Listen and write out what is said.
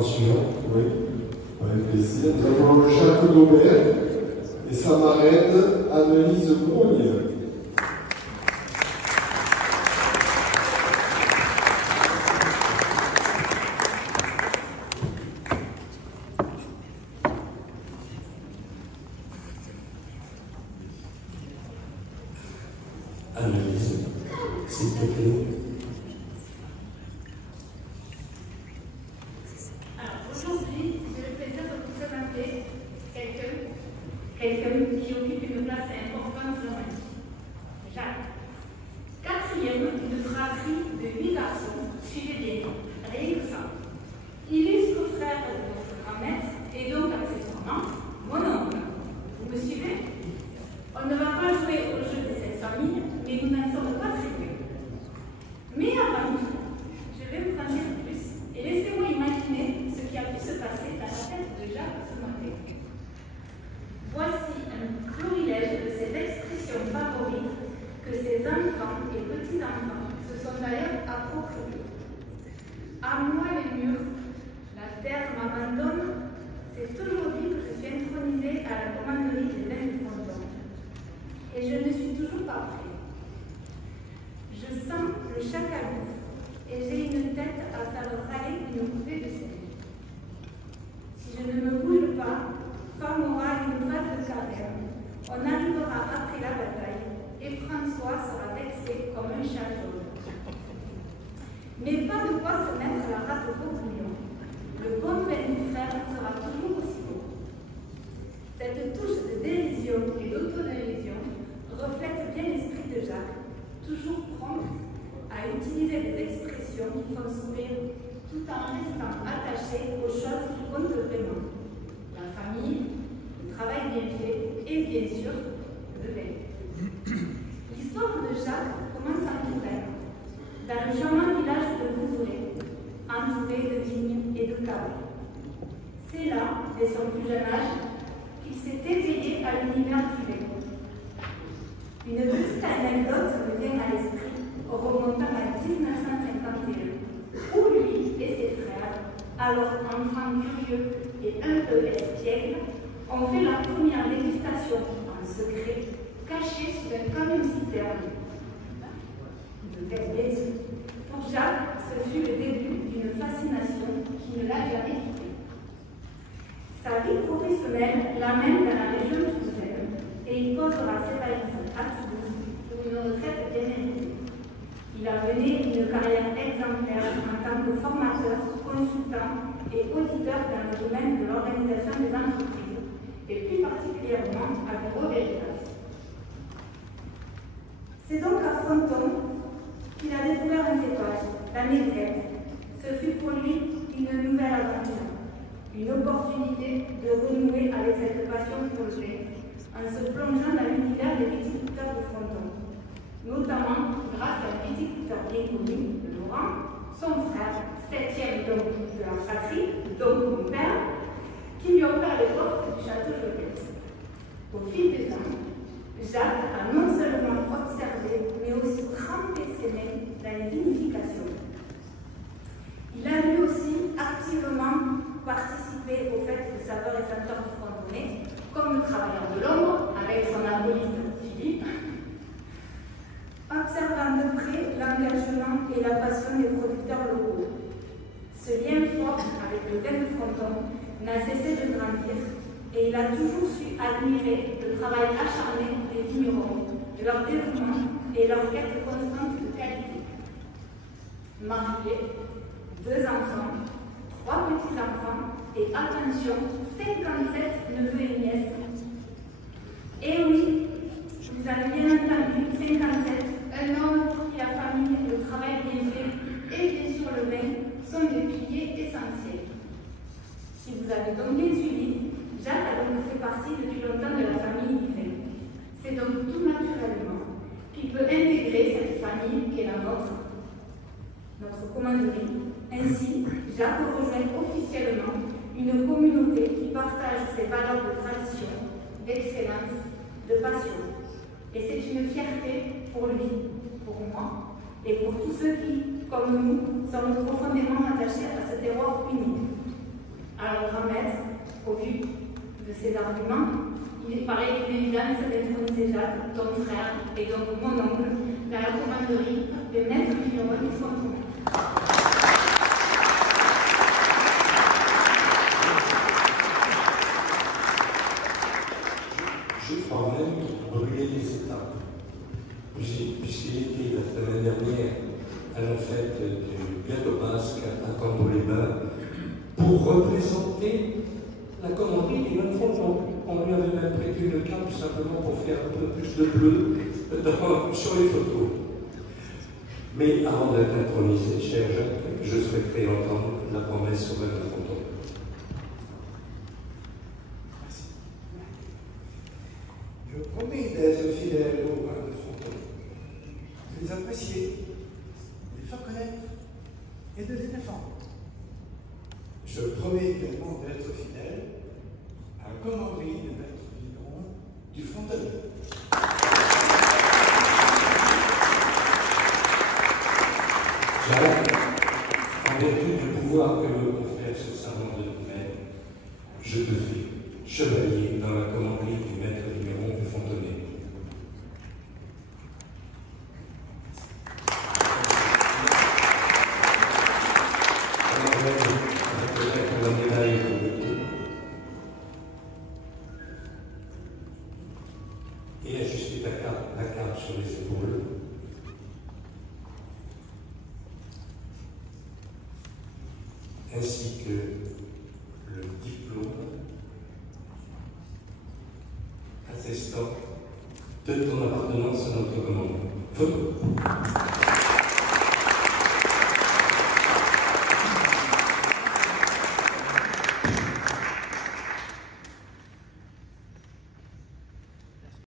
Suivant, oui, avec plaisir. Nous avons Jacques Daubert et sa marraine Annelise Brogne. Annelise, s'il te plaît. Aujourd'hui, j'ai le plaisir de vous présenter quelqu'un qui occupe une place importante dans ma vie. Jacques. Quatrième d'une fratrie de 8 garçons, suivez bien, rien que ça. Illustre frère de votre grand-mère et donc accessoirement mon oncle. Vous me suivez? On ne va pas jouer au jeu de cette famille, mais nous n'en sommes pas très loin. Mais avant tout, je vais vous en dire plus et laissez-moi imaginer ce qui a pu se passer dans la tête de Jacques ce matin. Voici un florilège de ses expressions favorites que ses enfants et petits-enfants se sont d'ailleurs appropriés. À moi les murs, la terre m'abandonne, c'est aujourd'hui que je suis intronisée à la commanderie des vins du Fronton. Et je ne suis toujours pas prête. Je sens le chacal et j'ai une tête à faire râler une coupée de sel. Si je ne me bouge pas, Femme aura une phase de caverne. On arrivera après la bataille et François sera vexé comme un chat jaune. Mais pas de quoi se mettre la rate au bouillon. Le bon vin du frère sera toujours aussi beau. Cette touche de dérision et d'autodérision reflète bien l'esprit de Jacques, toujours prompt à utiliser des expressions qui font sourire tout en restant attaché aux choses qui comptent vraiment. La famille, le travail bien fait et bien sûr, le vin. L'histoire de Jacques commence en Touraine, dans le charmant village de Vouvray, entouré de vignes et de caves. C'est là, dès son plus jeune âge, qu'il s'est éveillé à l'univers du vin. Une petite anecdote me vient à l'esprit remontant à 1951, où lui et ses frères, alors enfants curieux et un peu espiègles, ont fait leur première dégustation en secret, cachée sous un camion-citerne. De vin laiteux. Pour Jacques, ce fut le début d'une fascination qui ne l'a jamais quitté. Sa vie professionnelle l'amène dans la région toulousaine et il posera ses valises à Toulouse pour une retraite bien méritée. Il a mené une carrière exemplaire en tant que formateur, consultant et auditeur dans le domaine de l'organisation des entreprises, et plus particulièrement à Bureau Veritas. C'est donc à Fronton qu'il a découvert un cépage, la négrette. Ce fut pour lui une nouvelle aventure, une opportunité de renouer avec cette passion pour le vin, en se plongeant dans l'univers des viticulteurs de Fronton, notamment grâce à un viticulteur bien connu de Laurent, son frère, septième donc de la fratrie, donc mon père, qui lui a offert les portes du château Joliette. Au fil des ans, Jacques a non seulement observé, mais aussi trempé ses mains dans les vinifications. Il a lui aussi activement participé au fait de saveurs et senteurs du Frontonais, comme le travailleur de l'ombre avec son acolyte Philippe, observant de près l'engagement et la passion des producteurs locaux. Ce lien fort avec le vin de Fronton n'a cessé de grandir et il a toujours su admirer le travail acharné des vignerons, leur dévouement et leur quête constante de qualité. Marié, 2 enfants, 3 petits-enfants et attention, 57 neveux et nièces. Et oui, vous avez bien entendu, 57, un homme pour qui la famille, le travail bien fait et bien sûr le vin sont des piliers essentiels. Si vous avez donc bien suivi, Jacques a donc fait partie depuis longtemps de la famille du vin. C'est donc tout naturellement qu'il peut intégrer cette famille qui est la nôtre, notre commanderie. Ainsi, Jacques rejoint officiellement une communauté qui partage ses valeurs de tradition, d'excellence, de passion. Et c'est une fierté pour lui, pour moi, et pour tous ceux qui, comme nous, sommes profondément attachés à ce terroir unique. vu de ces arguments, il paraît une évidence d'introniser Jacques, ton frère, et donc mon oncle, dans la commanderie de maître vigneron du Frontenac. Je crois même qu'il brûlait les étapes. Puisqu'il était la semaine dernière à la fête du gâteau basque à Cambo-les-Bains pour représenter la commanderie du Grand Fronton. On lui avait même prêté une cape simplement pour faire un peu plus de bleu sur les photos. Mais avant d'être intronisé, cher Jacques, je souhaiterais entendre la promesse au Grand Fronton. Je promets d'être fidèle au vin de Fronton, de les apprécier, de les faire connaître et de les défendre. Je promets également d'être fidèle à la commanderie de maître vigneron du Frontenac. Jacques, en vertu du pouvoir que me confère ce serment de domaine, je te fais chevalier dans la commanderie du maître vigneron du Fontenay. La médaille et ajuster la cape sur les épaules. Ainsi que le diplôme attestant de ton appartenance à notre commandement. Photo.